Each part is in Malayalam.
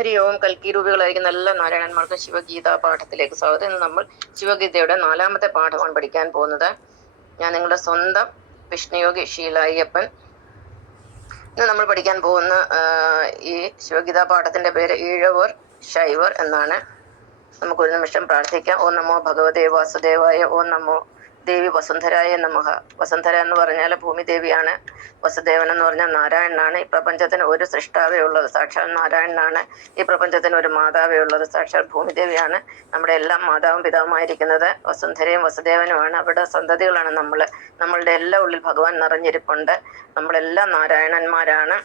ഹരി ഓം. കൽക്കി രൂപികളായിരിക്കുന്ന എല്ലാ നാരായണന്മാർക്കും ശിവഗീതാ പാഠത്തിലേക്ക് സ്വാഗതം. ഇന്ന് നമ്മൾ ശിവഗീതയുടെ 4-ാമത്തെ പാഠമാണ് പഠിക്കാൻ പോകുന്നത്. ഞാൻ നിങ്ങളുടെ സ്വന്തം വിഷ്ണുയോഗി ഷീലായ്യപ്പൻ. ഇന്ന് നമ്മൾ പഠിക്കാൻ പോകുന്ന ഈ ശിവഗീതാ പാഠത്തിന്റെ പേര് ഈഴവർ ശൈവർ എന്നാണ്. നമുക്കൊരു നിമിഷം പ്രാർത്ഥിക്കാം. ഓം നമോ ഭഗവതേ വാസുദേവായ. ഓം നമോ ദേവി വസുന്ധരായ നമഃ. വസുന്ധര എന്ന് പറഞ്ഞാൽ ഭൂമിദേവിയാണ്. വസുദേവൻ എന്ന് പറഞ്ഞാൽ നാരായണനാണ്. ഈ പ്രപഞ്ചത്തിന് ഒരു സൃഷ്ടാവേ ഉള്ളത്, സാക്ഷാൽ നാരായണനാണ്. ഈ പ്രപഞ്ചത്തിന് ഒരു മാതാവേ ഉള്ളത്, സാക്ഷാൽ ഭൂമിദേവിയാണ്. നമ്മുടെ എല്ലാം മാതാവും പിതാവുമായിരിക്കുന്നത് വസുന്ധരയും വസുദേവനുമാണ്. അവരുടെ സന്തതികളാണ് നമ്മൾ. നമ്മളുടെ എല്ലാ ഉള്ളിൽ ഭഗവാൻ നിറഞ്ഞിരിപ്പുണ്ട്. നമ്മളെല്ലാം നാരായണന്മാരാണ്.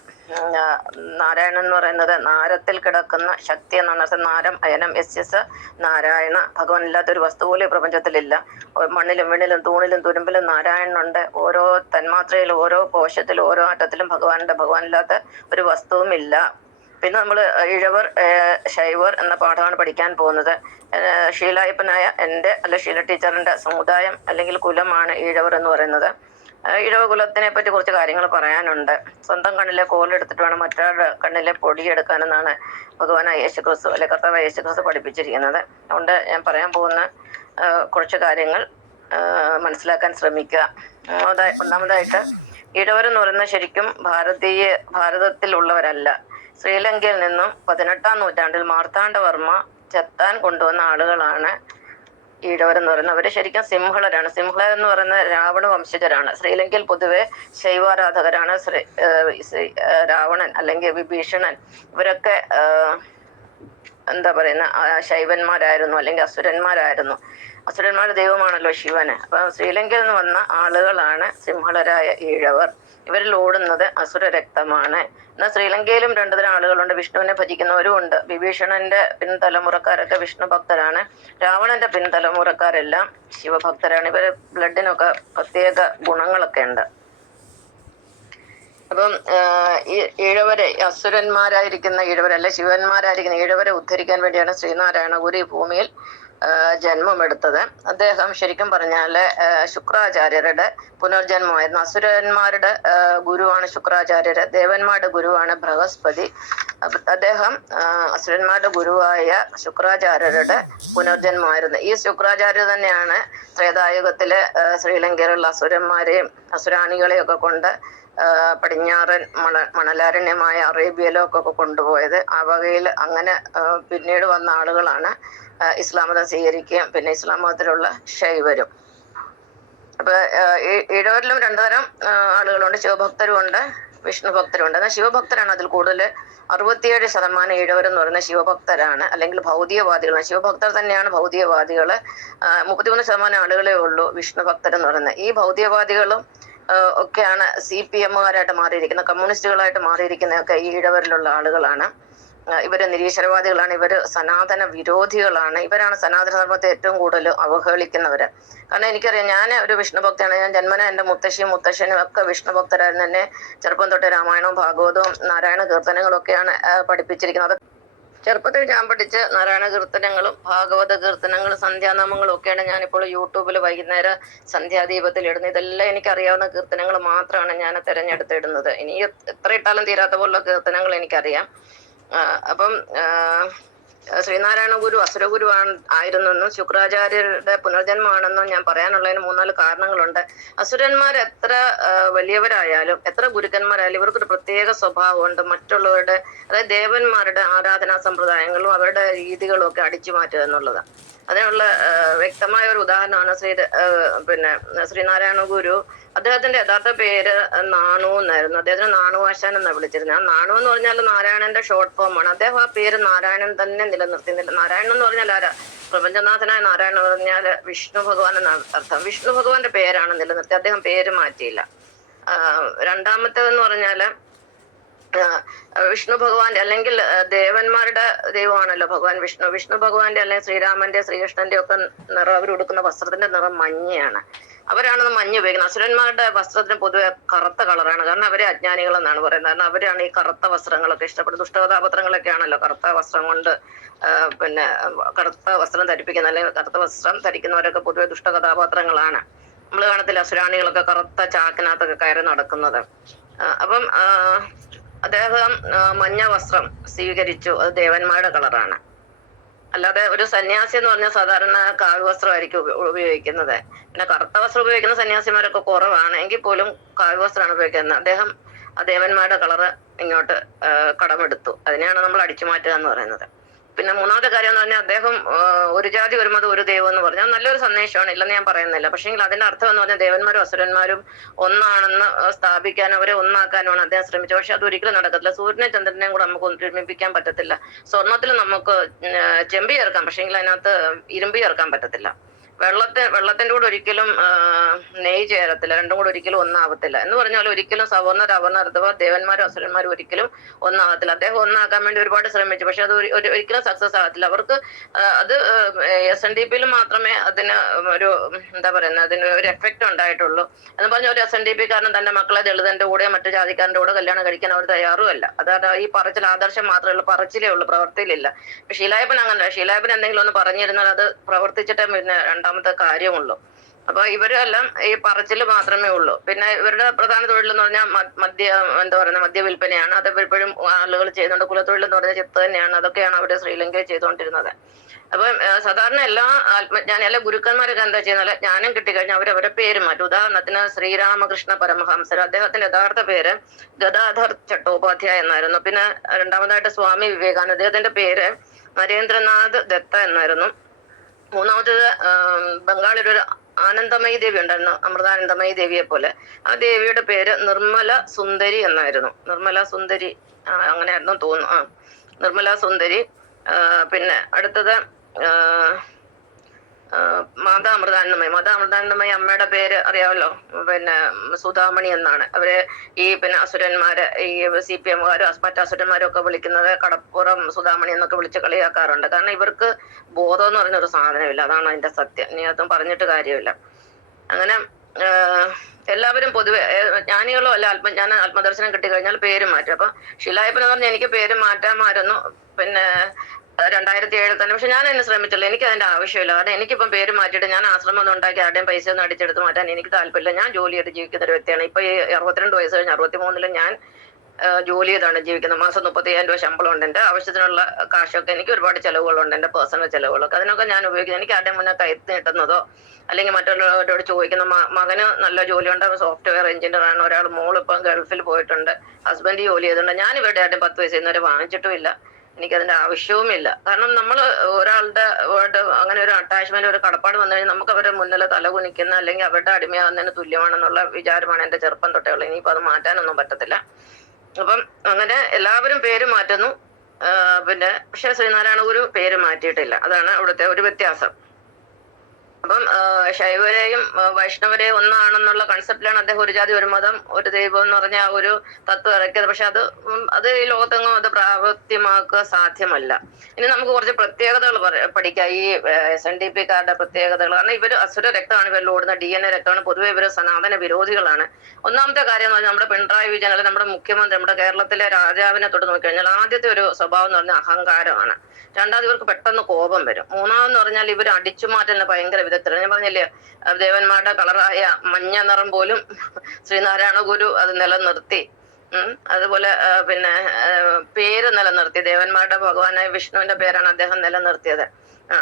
നാരായണൻ എന്ന് പറയുന്നത് നാരത്തിൽ കിടക്കുന്ന ശക്തി എന്നാണ് അർത്ഥം. നാരം അയനം യസ്യസ് നാരായണ. ഭഗവാൻ ഇല്ലാത്തൊരു വസ്തു പോലും പ്രപഞ്ചത്തിലില്ല. മണ്ണിലും വെണ്ണിലും തൂണിലും തുരുമ്പിലും നാരായണനുണ്ട്. ഓരോ തന്മാത്രയിലും ഓരോ കോശത്തിലും ഓരോ ആറ്റത്തിലും ഭഗവാനില്ലാത്ത ഒരു വസ്തുവും ഇല്ല. പിന്നെ നമ്മൾ ഈഴവർ ശൈവർ എന്ന പാഠമാണ് പഠിക്കാൻ പോകുന്നത്. ഷീലായ്യപ്പനായ എൻ്റെ ഷീല ടീച്ചറിൻ്റെ സമുദായം അല്ലെങ്കിൽ കുലമാണ് ഈഴവർ എന്ന് പറയുന്നത്. ഈഴവ കുലത്തിനെ പറ്റി കുറച്ച് കാര്യങ്ങൾ പറയാനുണ്ട്. സ്വന്തം കണ്ണിലെ കോലെടുത്തിട്ട് വേണം മറ്റൊരാളുടെ കണ്ണിലെ പൊടിയെടുക്കാനെന്നാണ് ഭഗവാനായ യേശുക്രിസ്തു അല്ലെ കർത്താവായ യേശുക്രിസ്തു പഠിപ്പിച്ചിരിക്കുന്നത്. അതുകൊണ്ട് ഞാൻ പറയാൻ പോകുന്ന കുറച്ച് കാര്യങ്ങൾ മനസ്സിലാക്കാൻ ശ്രമിക്കുക. ഒന്നാമതായിട്ട് ഈഴവരെന്ന് പറയുന്നത് ശരിക്കും ഭാരതത്തിലുള്ളവരല്ല. ശ്രീലങ്കയിൽ നിന്നും 18-ാം നൂറ്റാണ്ടിൽ മാർത്താണ്ഡവർമ്മ ചെത്താൻ കൊണ്ടുവന്ന ആളുകളാണ് ഈഴവരെന്ന് പറയുന്നത്. അവർ ശരിക്കും സിംഹളരാണ്. സിംഹളർ എന്ന് പറയുന്ന രാവണ വംശജരാണ്. ശ്രീലങ്കയിൽ പൊതുവെ ശൈവാരാധകരാണ്. രാവണൻ അല്ലെങ്കിൽ വിഭീഷണൻ ഇവരൊക്കെ എന്താ പറയുന്ന ശൈവന്മാരായിരുന്നു അല്ലെങ്കിൽ അസുരന്മാരായിരുന്നു. അസുരന്മാരുടെ ദൈവമാണല്ലോ ശിവന്. അപ്പൊ ശ്രീലങ്കയിൽ നിന്ന് വന്ന ആളുകളാണ് സിംഹളരായ ഈഴവർ. ഇവരിൽ ഓടുന്നത് അസുര രക്തമാണ്. എന്നാൽ ശ്രീലങ്കയിലും 2 തരം ആളുകളുണ്ട്. വിഷ്ണുവിനെ ഭജിക്കുന്നവരും ഉണ്ട്. വിഭീഷണന്റെ പിൻതലമുറക്കാരൊക്കെ വിഷ്ണു ഭക്തരാണ്. രാവണന്റെ പിൻതലമുറക്കാരെല്ലാം ശിവഭക്തരാണ്. ഇവര് ബ്ലഡിനൊക്കെ പ്രത്യേക ഗുണങ്ങളൊക്കെ ഉണ്ട്. അപ്പം ഈ ഈഴവരെ അസുരന്മാരായിരിക്കുന്ന ഈഴവരല്ല ശിവന്മാരായിരിക്കുന്ന ഈഴവരെ ഉദ്ധരിക്കാൻ വേണ്ടിയാണ് ശ്രീനാരായണ ഗുരു ഈ ഭൂമിയിൽ ജന്മമെടുത്തത്. അദ്ദേഹം ശരിക്കും പറഞ്ഞാൽ ശുക്രാചാര്യരുടെ പുനർജന്മമായിരുന്നു. അസുരന്മാരുടെ ഗുരുവാണ് ശുക്രാചാര്യര്, ദേവന്മാരുടെ ഗുരുവാണ് ബൃഹസ്പതി. അദ്ദേഹം അസുരന്മാരുടെ ഗുരുവായ ശുക്രാചാര്യരുടെ പുനർജന്മമായിരുന്നു. ഈ ശുക്രാചാര്യർ തന്നെയാണ് ത്രേതായുഗത്തിലെ ശ്രീലങ്കയിലുള്ള അസുരന്മാരെയും അസുരാണികളെയും ഒക്കെ കൊണ്ട് പടിഞ്ഞാറൻ മണലാരണ്യമായ അറേബ്യയിലൊക്കെ കൊണ്ടുപോയത്. ആ വകയിൽ അങ്ങനെ പിന്നീട് വന്ന ആളുകളാണ് ഇസ്ലാം മതം സ്വീകരിക്കുകയും പിന്നെ ഇസ്ലാം മതത്തിലുള്ള ശൈവരും. അപ്പൊ ഈഴവരിലും 2 തരം ആളുകളുണ്ട്. ശിവഭക്തരും ഉണ്ട്, വിഷ്ണു ഭക്തരും ഉണ്ട്. എന്നാൽ ശിവഭക്തരാണ് അതിൽ കൂടുതൽ. 67% ഈഴവരെന്ന് പറയുന്നത് ശിവഭക്തരാണ് അല്ലെങ്കിൽ ഭൗതികവാദികളാണ്. ശിവഭക്തർ തന്നെയാണ് ഭൗതികവാദികള്. 33% ആളുകളെ ഉള്ളൂ വിഷ്ണു ഭക്തരെന്ന് പറയുന്നത്. ഈ ഭൗതികവാദികളും ഒക്കെയാണ് CPM-കാരായിട്ട് മാറിയിരിക്കുന്നത്, കമ്മ്യൂണിസ്റ്റുകളായിട്ട് മാറിയിരിക്കുന്നതൊക്കെ ഈ ഈഴവരിലുള്ള ആളുകളാണ്. ഇവര് നിരീശ്വരവാദികളാണ്. ഇവര് സനാതന വിരോധികളാണ്. ഇവരാണ് സനാതന ധർമ്മത്തെ ഏറ്റവും കൂടുതൽ അവഹേളിക്കുന്നവര്. കാരണം എനിക്കറിയാം, ഞാൻ ഒരു വിഷ്ണു ഭക്തയാണ്. ഞാൻ ജന്മന എൻ്റെ മുത്തശ്ശിയും മുത്തശ്ശനും ഒക്കെ വിഷ്ണു ഭക്തരായിരുന്നു. എന്നെ ചെറുപ്പം തൊട്ട് രാമായണവും ഭാഗവതവും നാരായണ കീർത്തനങ്ങളും ഒക്കെയാണ് പഠിപ്പിച്ചിരിക്കുന്നത്. ചെറുപ്പത്തിൽ ഞാൻ പഠിച്ച് നാരായണ കീർത്തനങ്ങളും ഭാഗവത കീർത്തനങ്ങളും സന്ധ്യാനാമങ്ങളും ഒക്കെയാണ് ഞാനിപ്പോൾ യൂട്യൂബിൽ വൈകുന്നേരം സന്ധ്യാദീപത്തിൽ ഇടുന്നത്. ഇതെല്ലാം എനിക്കറിയാവുന്ന കീർത്തനങ്ങൾ മാത്രമാണ് ഞാൻ തിരഞ്ഞെടുത്തിടുന്നത്. ഇനി എത്ര ഇട്ടാലും തീരാത്ത പോലുള്ള കീർത്തനങ്ങൾ എനിക്കറിയാം. അപ്പം ശ്രീനാരായണ ഗുരു അസുരഗുരു ആയിരുന്നെന്നും ശുക്രാചാര്യരുടെ പുനർജന്മമാണെന്നും ഞാൻ പറയാനുള്ളതിന് 3-4 കാരണങ്ങളുണ്ട്. അസുരന്മാർ എത്ര വലിയവരായാലും എത്ര ഗുരുക്കന്മാരായാലും ഇവർക്കൊരു പ്രത്യേക സ്വഭാവമുണ്ട്. മറ്റുള്ളവരുടെ അതായത് ദേവന്മാരുടെ ആരാധനാ സമ്പ്രദായങ്ങളും അവരുടെ രീതികളും ഒക്കെ അടിച്ചു മാറ്റുക എന്നുള്ളത്. അതിനുള്ള വ്യക്തമായ ഒരു ഉദാഹരണമാണ് ശ്രീനാരായണ ഗുരു. അദ്ദേഹത്തിന്റെ യഥാർത്ഥ പേര് നാണു എന്നായിരുന്നു. അദ്ദേഹത്തിന് നാണുവാശാൻ എന്നാണ് വിളിച്ചിരുന്നത്. ആ നാണു എന്ന് പറഞ്ഞാൽ നാരായണന്റെ ഷോർട്ട് ഫോം ആണ്. അദ്ദേഹം ആ പേര് നാരായണൻ തന്നെ നിലനിർത്തുന്നില്ല. നാരായണൻ എന്ന് പറഞ്ഞാൽ ആരാ? പ്രപഞ്ചനാഥനായ നാരായണൻ എന്ന് പറഞ്ഞാൽ വിഷ്ണു ഭഗവാൻ എന്നാണ് അർത്ഥം. വിഷ്ണു ഭഗവാന്റെ പേരാണ് നിലനിർത്തി. അദ്ദേഹം പേര് മാറ്റിയില്ല. രണ്ടാമത്തേതെന്ന് പറഞ്ഞാല് വിഷ്ണു ഭഗവാന്റെ അല്ലെങ്കിൽ ദേവന്മാരുടെ ദൈവമാണല്ലോ ഭഗവാൻ വിഷ്ണു. വിഷ്ണു ഭഗവാന്റെ അല്ലെങ്കിൽ ശ്രീരാമന്റെ ശ്രീകൃഷ്ണന്റെ ഒക്കെ നിറം, അവർ ഉടുക്കുന്ന വസ്ത്രത്തിന്റെ നിറം മഞ്ഞയാണ്. അവരാണ് മഞ്ഞ് ഉപയോഗിക്കുന്നത്. അസുരന്മാരുടെ വസ്ത്രത്തിന് പൊതുവെ കറുത്ത കളറാണ്. കാരണം അവരെ അജ്ഞാനികൾ എന്നാണ് പറയുന്നത്. കാരണം അവരാണ് ഈ കറുത്ത വസ്ത്രങ്ങളൊക്കെ ഇഷ്ടപ്പെടുന്നത്. ദുഷ്ടകഥാപാത്രങ്ങളൊക്കെ ആണല്ലോ കറുത്ത വസ്ത്രം കൊണ്ട് കറുത്ത വസ്ത്രം ധരിപ്പിക്കുന്നത്. അല്ലെങ്കിൽ കറുത്ത വസ്ത്രം ധരിക്കുന്നവരൊക്കെ പൊതുവെ ദുഷ്ടകഥാപാത്രങ്ങളാണ്. നമ്മൾ കാണത്തില്ല അസുരാണികളൊക്കെ കറുത്ത ചാക്കിനകത്തൊക്കെ കയറി നടക്കുന്നത്. അപ്പം അദ്ദേഹം മഞ്ഞ വസ്ത്രം സ്വീകരിച്ചു. അത് ദേവന്മാരുടെ കളറാണ്. അല്ലാതെ ഒരു സന്യാസി എന്ന് പറഞ്ഞാൽ സാധാരണ കാവ്യവസ്ത്രമായിരിക്കും ഉപയോഗിക്കുന്നത്. പിന്നെ കറുത്ത വസ്ത്രം ഉപയോഗിക്കുന്ന സന്യാസിമാരൊക്കെ കുറവാണ്. എങ്കിൽ പോലും കാവ്യവസ്ത്രമാണ് ഉപയോഗിക്കുന്നത്. അദ്ദേഹം ആ ദേവന്മാരുടെ കളറ് ഇങ്ങോട്ട് കടമെടുത്തു. അതിനെയാണ് നമ്മൾ അടിച്ചു മാറ്റുക എന്ന് പറയുന്നത്. പിന്നെ മൂന്നാമത്തെ കാര്യം എന്ന് പറഞ്ഞാൽ അദ്ദേഹം ഒരു ജാതി ഒരു മതം ഒരു ദൈവം എന്ന് പറഞ്ഞാൽ നല്ലൊരു സന്ദേശമാണ്, ഇല്ലെന്ന് ഞാൻ പറയുന്നില്ല. പക്ഷേ അതിന്റെ അർത്ഥം എന്ന് പറഞ്ഞാൽ ദേവന്മാരും അസുരന്മാരും ഒന്നാണെന്ന് സ്ഥാപിക്കാനും അവരെ ഒന്നാക്കാനുമാണ് അദ്ദേഹം ശ്രമിച്ചത്. പക്ഷെ അത് ഒരിക്കലും നടക്കത്തില്ല. സൂര്യനെ ചന്ദ്രനെയും കൂടെ നമുക്ക് ഒരുമിപ്പിക്കാൻ പറ്റത്തില്ല. സ്വർണത്തിൽ നമുക്ക് ചെമ്പി ചേർക്കാം, പക്ഷേ അതിനകത്ത് ഇരുമ്പ് ചേർക്കാൻ പറ്റത്തില്ല. വെള്ളത്തിന്റെ കൂടെ ഒരിക്കലും നെയ്യ് ചേരത്തില്ല. രണ്ടും കൂടെ ഒരിക്കലും ഒന്നാവത്തില്ല. എന്ന് പറഞ്ഞാൽ ഒരിക്കലും സവർണർ അവർണർ അഥവാ ദേവന്മാരും അസുരന്മാരും ഒരിക്കലും ഒന്നാകത്തില്ല. അദ്ദേഹം ഒന്നാക്കാൻ വേണ്ടി ഒരുപാട് ശ്രമിച്ചു, പക്ഷെ അത് ഒരിക്കലും സക്സസ് ആകത്തില്ല. അവർക്ക് അത് SNDP മാത്രമേ അതിന് ഒരു എന്താ പറയുന്നത്, അതിന് ഒരു എഫക്റ്റ് ഉണ്ടായിട്ടുള്ളൂ. എന്ന് പറഞ്ഞാൽ ഒരു SNDP കാരണം തന്റെ മക്കളെ ദളിതന്റെ കൂടെ മറ്റു ജാതിക്കാരന്റെ കൂടെ കല്യാണം കഴിക്കാൻ അവർ തയ്യാറുമല്ല. അതായത് ഈ പറച്ചിൽ ആദർശം മാത്രമേ ഉള്ളൂ, പറച്ചിലേ ഉള്ളൂ, പ്രവൃത്തിയിലില്ല. ഷീലായപ്പൻ അങ്ങനെ, ഷീലായപ്പൻ എന്തെങ്കിലും ഒന്ന് പറഞ്ഞിരുന്നാൽ അത് പ്രവർത്തിച്ചിട്ടേ പിന്നെ രണ്ടാമത്തെ കാര്യമുള്ളൂ. അപ്പൊ ഇവരെല്ലാം ഈ പറച്ചിൽ മാത്രമേ ഉള്ളൂ. പിന്നെ ഇവരുടെ പ്രധാന തൊഴിൽ എന്ന് പറഞ്ഞാൽ മദ്യ വിൽപ്പനയാണ്. അത് എപ്പോഴും ആളുകൾ ചെയ്യുന്നുണ്ട്. കുലത്തൊഴിൽ എന്ന് പറഞ്ഞാൽ ചിത്ത് തന്നെയാണ്. അതൊക്കെയാണ് അവര് ശ്രീലങ്കയിൽ ചെയ്തുകൊണ്ടിരുന്നത്. അപ്പൊ സാധാരണ എല്ലാ അല്ല ഗുരുക്കന്മാരൊക്കെ എന്താ ചെയ്യുന്നത്, ജ്ഞാനം കിട്ടിക്കഴിഞ്ഞാൽ അവരവരെ പേര് മാറ്റും. ഉദാഹരണത്തിന് ശ്രീരാമകൃഷ്ണ പരമഹംസർ, അദ്ദേഹത്തിന്റെ യഥാർത്ഥ പേര് ഗദാധർ ചട്ടോപാധ്യായ എന്നായിരുന്നു. പിന്നെ രണ്ടാമതായിട്ട് സ്വാമി വിവേകാനന്ദ, അദ്ദേഹത്തിന്റെ പേര് നരേന്ദ്രനാഥ് ദത്ത എന്നായിരുന്നു. മൂന്നാമത്തേത് ബംഗാളിലൊരു ആനന്ദമയി ദേവി ഉണ്ടായിരുന്നു, അമൃതാനന്ദമയി ദേവിയെ പോലെ. ആ ദേവിയുടെ പേര് നിർമ്മല സുന്ദരി എന്നായിരുന്നു. നിർമ്മല സുന്ദരി അങ്ങനെയായിരുന്നു തോന്നുന്നു. നിർമ്മല സുന്ദരി. പിന്നെ അടുത്തത് മാതാ അമൃതാനന്ദമയി അമ്മയുടെ പേര് അറിയാമല്ലോ, പിന്നെ സുധാമണി എന്നാണ്. അവര് ഈ പിന്നെ അസുരന്മാര്, ഈ CPMകാരും മറ്റു അസുരന്മാരും ഒക്കെ വിളിക്കുന്നത് കടപ്പുറം സുധാമണി എന്നൊക്കെ വിളിച്ച് കളിയാക്കാറുണ്ട്. കാരണം ഇവർക്ക് ബോധം എന്ന് പറഞ്ഞൊരു സാധനമില്ല. അതാണ് അതിന്റെ സത്യം. ഇനി അതും പറഞ്ഞിട്ട് കാര്യമില്ല. അങ്ങനെ എല്ലാവരും പൊതുവെ ജ്ഞാനികളോ അല്ല ഞാൻ ആത്മദർശനം കിട്ടിക്കഴിഞ്ഞാൽ പേര് മാറ്റും. അപ്പൊ ഷിലായപ്പൻ എന്ന് പറഞ്ഞാൽ എനിക്ക് പേര് മാറ്റാമായിരുന്നു പിന്നെ 2007 തന്നെ. പക്ഷെ ഞാൻ അതിന് ശ്രമിച്ചില്ല. എനിക്ക് അതിന്റെ ആവശ്യമില്ല. കാരണം എനിക്കിപ്പം പേര് മാറ്റിയിട്ട് ഞാൻ ആശ്രമം ഒന്നും ഉണ്ടാക്കി ആരുടെയും പൈസ ഒന്നും അടിച്ചെടുത്ത് മാറ്റാൻ എനിക്ക് താല്പര്യമില്ല. ഞാൻ ജോലി ചെയ്ത് ജീവിക്കുന്ന ഒരു വ്യക്തിയാണ്. ഇപ്പൊ ഈ 62 വയസ്സ് കഴിഞ്ഞ് 63 ഞാൻ ജോലി ചെയ്താണ് ജീവിക്കുന്നത്. മാസം 35,000 രൂപ ശമ്പളം ഉണ്ട്. എന്റെ ആവശ്യത്തിനുള്ള കാശൊക്കെ, എനിക്ക് ഒരുപാട് ചെലവുകളുണ്ട്, എന്റെ പേഴ്സണൽ ചെലവുകളൊക്കെ. അതിനൊക്കെ ഞാൻ ഉപയോഗിക്കുന്നത്. എനിക്ക് ആരുടെയും മുന്നേ കൈ നീട്ടുന്നതോ അല്ലെങ്കിൽ മറ്റുള്ളവരോട് ചോദിക്കുന്ന മകന് നല്ല ജോലിയുണ്ട്, സോഫ്റ്റ്വെയർ എഞ്ചിനീയർ ആണ്. മോളിപ്പം ഗൾഫിൽ പോയിട്ടുണ്ട്, ഹസ്ബൻഡ് ജോലി ചെയ്തിട്ടുണ്ട്. ഞാൻ ഇവരുടെ ആരുടെയും 10 പൈസ ഇന്നുവരെ വാങ്ങിച്ചിട്ടുമില്ല. എനിക്കതിന്റെ ആവശ്യവുമില്ല. കാരണം നമ്മൾ ഒരാളുടെ അങ്ങനെ ഒരു അറ്റാച്ച്മെന്റ്, ഒരു കടപ്പാട് വന്നു കഴിഞ്ഞാൽ നമുക്ക് അവരുടെ മുന്നിൽ തലകുനിക്കുന്ന അല്ലെങ്കിൽ അവരുടെ അടിമയാകുന്നതിന് തുല്യമാണെന്നുള്ള വിചാരമാണ് എന്റെ ചെറുപ്പം തൊട്ടേ ഉള്ളത്. ഇനിയിപ്പോൾ അത് മാറ്റാനൊന്നും പറ്റത്തില്ല. അപ്പം അങ്ങനെ എല്ലാവരും പേര് മാറ്റുന്നു. പിന്നെ പക്ഷെ ശ്രീനാരായണ ഗുരു പേര് മാറ്റിയിട്ടില്ല. അതാണ് അവിടുത്തെ ഒരു വ്യത്യാസം. അപ്പം ശൈവരെയും വൈഷ്ണവരെയും ഒന്നാണെന്നുള്ള കൺസെപ്റ്റിലാണ് അദ്ദേഹം ഒരു ജാതി ഒരു മതം ഒരു ദൈവം എന്ന് പറഞ്ഞ ആ ഒരു തത്വം ഇറക്കിയത്. പക്ഷെ അത് ഈ ലോകത്തെങ്ങും അത് പ്രാവർത്തിയമാക്കുക സാധ്യമല്ല. ഇനി നമുക്ക് കുറച്ച് പ്രത്യേകതകൾ പഠിക്കാം. ഈ SNDPക്കാരുടെ പ്രത്യേകതകൾ. കാരണം ഇവർ അസുര രക്തമാണ്, ഇവരിൽ ഓടുന്ന DNA രക്തമാണ്. പൊതുവെ ഇവർ സനാതന വിരോധികളാണ്. ഒന്നാമത്തെ കാര്യം എന്ന് പറഞ്ഞാൽ നമ്മുടെ പിണറായി വിജയൻ, അല്ലെങ്കിൽ നമ്മുടെ മുഖ്യമന്ത്രി, നമ്മുടെ കേരളത്തിലെ രാജാവിനെ തൊട്ട് നോക്കിക്കഴിഞ്ഞാൽ ആദ്യത്തെ ഒരു സ്വഭാവം എന്ന് പറഞ്ഞാൽ അഹങ്കാരമാണ്. രണ്ടാമത് ഇവർക്ക് പെട്ടെന്ന് കോപം വരും. മൂന്നാമെന്ന് പറഞ്ഞാൽ ഇവർ അടിച്ചുമാറ്റലിന് ഭയങ്കര വിദഗ്ധരാണ്. ഞാൻ പറഞ്ഞില്ലേ, ദേവന്മാരുടെ കളറായ മഞ്ഞ നിറം പോലും ശ്രീനാരായണ ഗുരു അത് നിലനിർത്തി. അതുപോലെ പിന്നെ പേര് നിലനിർത്തി. ദേവന്മാരുടെ ഭഗവാനായ വിഷ്ണുവിന്റെ പേരാണ് അദ്ദേഹം നിലനിർത്തിയത്.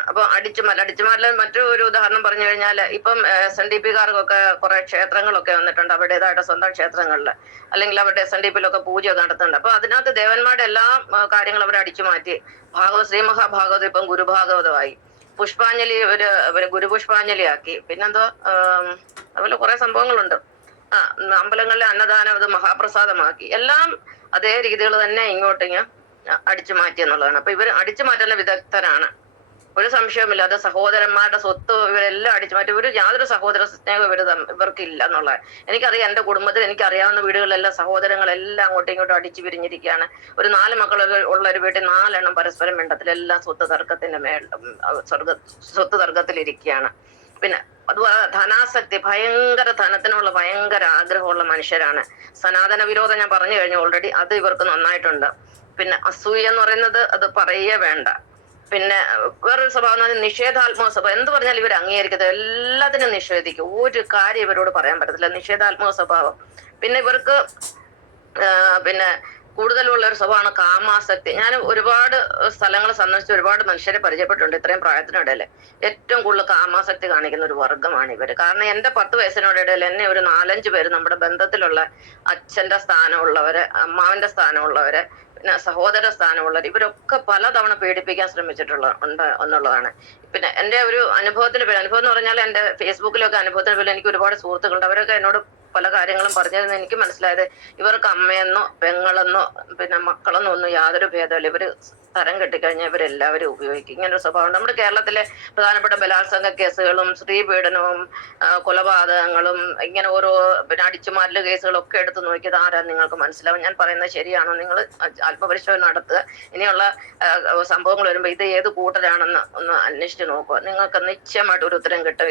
അപ്പൊ അടിച്ചുമാറ്റൽ മറ്റൊരു ഉദാഹരണം പറഞ്ഞു കഴിഞ്ഞാൽ, ഇപ്പം SNDPക്കാർക്കൊക്കെ കുറെ ക്ഷേത്രങ്ങളൊക്കെ വന്നിട്ടുണ്ട്, അവരുടേതായിട്ട് സ്വന്തം ക്ഷേത്രങ്ങളിൽ, അല്ലെങ്കിൽ അവരുടെ SNDPയിലൊക്കെ പൂജയൊക്കെ നടത്തുന്നുണ്ട്. അപ്പൊ അതിനകത്ത് ദേവന്മാരുടെ എല്ലാ കാര്യങ്ങളും അവർ അടിച്ചുമാറ്റി. ശ്രീ മഹാഭാഗവതം ഇപ്പം ഗുരുഭാഗവതമായി. പുഷ്പാഞ്ജലി ഒരു ഗുരുപുഷ്പാഞ്ജലി ആക്കി. പിന്നെന്തോ അതുപോലെ കുറെ സംഭവങ്ങളുണ്ട്. അമ്പലങ്ങളിലെ അന്നദാനം അത് മഹാപ്രസാദമാക്കി. എല്ലാം അതേ രീതികൾ തന്നെ ഇങ്ങോട്ടിങ്ങ് അടിച്ചു മാറ്റി എന്നുള്ളതാണ്. അപ്പൊ ഇവർ അടിച്ചു മാറ്റുന്ന വിദഗ്ധരാണ്, ഒരു സംശയവുമില്ല. അത് സഹോദരന്മാരുടെ സ്വത്ത് ഇവരെല്ലാം അടിച്ചു മാറ്റി. ഒരു യാതൊരു സഹോദര സ്നേഹം ഇവർക്കില്ല എന്നുള്ളത് എനിക്കറിയാം. എന്റെ കുടുംബത്തിൽ എനിക്കറിയാവുന്ന വീടുകളിലെല്ലാം സഹോദരങ്ങളെല്ലാം അങ്ങോട്ടും ഇങ്ങോട്ടും അടിച്ചു പിരിഞ്ഞിരിക്കുകയാണ്. ഒരു 4 മക്കൾ ഉള്ള ഒരു വീട്ടിൽ 4 എണ്ണം പരസ്പരം മിണ്ടത്തിലെല്ലാം സ്വത്ത് തർക്കത്തിലിരിക്കുകയാണ്. പിന്നെ അതുപോലെ ധനാസക്തി, ഭയങ്കര ധനത്തിനുള്ള ഭയങ്കര ആഗ്രഹമുള്ള മനുഷ്യരാണ്. സനാതന വിരോധം ഞാൻ പറഞ്ഞു കഴിഞ്ഞു ഓൾറെഡി, അത് ഇവർക്ക് നന്നായിട്ടുണ്ട്. പിന്നെ അസൂയ എന്ന് പറയുന്നത് അത് പറയേ വേണ്ട. പിന്നെ വേറൊരു സ്വഭാവം എന്ന് പറഞ്ഞാൽ നിഷേധാത്മക സ്വഭാവം. എന്ത് പറഞ്ഞാൽ ഇവർ അംഗീകരിക്കത്തില്ല, എല്ലാത്തിനും നിഷേധിക്കും. ഒരു കാര്യം ഇവരോട് പറയാൻ പറ്റത്തില്ല, നിഷേധാത്മക സ്വഭാവം. പിന്നെ ഇവർക്ക് പിന്നെ കൂടുതലുള്ള ഒരു സ്വഭാവമാണ് കാമാസക്തി. ഞാൻ ഒരുപാട് സ്ഥലങ്ങൾ സന്ദർശിച്ച് ഒരുപാട് മനുഷ്യരെ പരിചയപ്പെട്ടിട്ടുണ്ട് ഇത്രയും പ്രായത്തിനിടയിൽ. ഏറ്റവും കൂടുതൽ കാമാസക്തി കാണിക്കുന്ന ഒരു വർഗ്ഗമാണ് ഇവര്. കാരണം എന്റെ 10 വയസ്സിനോടിടയിൽ എന്നെ ഒരു 4-5 പേര് നമ്മുടെ ബന്ധത്തിലുള്ള അച്ഛന്റെ സ്ഥാനമുള്ളവര്, അമ്മാവന്റെ സ്ഥാനമുള്ളവര്, പിന്നെ സഹോദര സ്ഥാനമുള്ളവർ, ഇവരൊക്കെ പലതവണ പീഡിപ്പിക്കാൻ ഉണ്ട് എന്നുള്ളതാണ്. പിന്നെ എന്റെ ഒരു അനുഭവത്തിന് പേര്, അനുഭവം എന്ന് പറഞ്ഞാൽ എന്റെ ഫേസ്ബുക്കിലൊക്കെ അനുഭവത്തിന് പേര് എനിക്ക് ഒരുപാട് സുഹൃത്തുക്കളുണ്ട്. അവരൊക്കെ എന്നോട് പല കാര്യങ്ങളും പറഞ്ഞതെന്ന് എനിക്ക് മനസ്സിലായത് ഇവർക്ക് അമ്മയെന്നോ പെങ്ങളെന്നോ പിന്നെ മക്കളെന്നോ ഒന്നും യാതൊരു ഭേദമില്ല. ഇവര് തരം കെട്ടിക്കഴിഞ്ഞാൽ ഇവരെല്ലാവരും ഉപയോഗിക്കും. ഇങ്ങനൊരു സ്വഭാവം നമ്മുടെ കേരളത്തിലെ പ്രധാനപ്പെട്ട ബലാത്സംഗ കേസുകളും സ്ത്രീപീഡനവും കൊലപാതകങ്ങളും ഇങ്ങനെ ഓരോ പിന്നെ അടിച്ചുമാരല് കേസുകളൊക്കെ എടുത്ത് നോക്കിയത് ആരാ നിങ്ങൾക്ക് മനസ്സിലാവും. ഞാൻ പറയുന്നത് ശരിയാണോ? നിങ്ങൾ ആത്മപരിശോധന നടത്തുക. ഇനിയുള്ള സംഭവങ്ങൾ വരുമ്പോൾ ഇത് ഏത് കൂട്ടരാണെന്ന് ഒന്ന് അന്വേഷിച്ച് നോക്കുക. നിങ്ങൾക്ക് നിശ്ചയമായിട്ട് ഒരു ഉത്തരം കിട്ടും.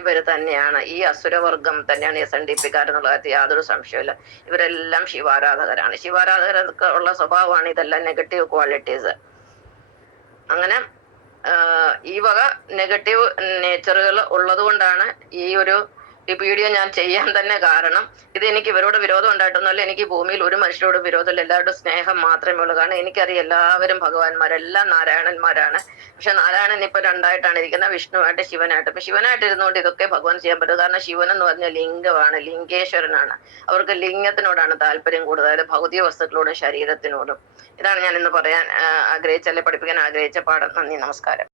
ഇവര് തന്നെയാണ്, ഈ അസുരവർഗം തന്നെയാണ് SNDP-കാരെന്നുള്ള കാര്യത്തിൽ യാതൊരു സംശയമില്ല. ഇവരെല്ലാം ശിവാരാധകരാണ്. ശിവാരാധകർക്ക് ഉള്ള സ്വഭാവമാണ് ഇതെല്ലാം നെഗറ്റീവ് ക്വാളിറ്റീസ്. അങ്ങനെ ഈ വക നെഗറ്റീവ് നേച്ചറുകൾ ഉള്ളത് കൊണ്ടാണ് ഈ വീഡിയോ ഞാൻ ചെയ്യാൻ തന്നെ കാരണം. ഇത് എനിക്ക് ഇവരോട് വിരോധം ഉണ്ടായിട്ടൊന്നുമല്ല. എനിക്ക് ഭൂമിയിൽ ഒരു മനുഷ്യരോട് വിരോധമില്ല. എല്ലാവരുടെ സ്നേഹം മാത്രമേ ഉള്ളൂ. കാരണം എനിക്കറിയാം എല്ലാവരും ഭഗവാന്മാരെല്ലാം നാരായണന്മാരാണ്. പക്ഷെ നാരായണൻ ഇപ്പൊ രണ്ടായിട്ടാണ് ഇരിക്കുന്നത്, വിഷ്ണുവായിട്ട് ശിവനായിട്ട്. ഇപ്പൊ ശിവനായിട്ട് ഇരുന്നുകൊണ്ട് ഇതൊക്കെ ഭഗവാൻ ചെയ്യാൻ പറ്റും. കാരണം ശിവൻ എന്ന് പറഞ്ഞ ലിംഗമാണ്, ലിംഗേശ്വരനാണ്. അവർക്ക് ലിംഗത്തിനോടാണ് താല്പര്യം കൂടുതൽ, ഭൗതിക വസ്തുക്കളോടും ശരീരത്തിനോടും. ഇതാണ് ഞാൻ ഇന്ന് പറയാൻ ആഗ്രഹിച്ച, പഠിപ്പിക്കാൻ ആഗ്രഹിച്ച പാഠം. നന്ദി, നമസ്കാരം.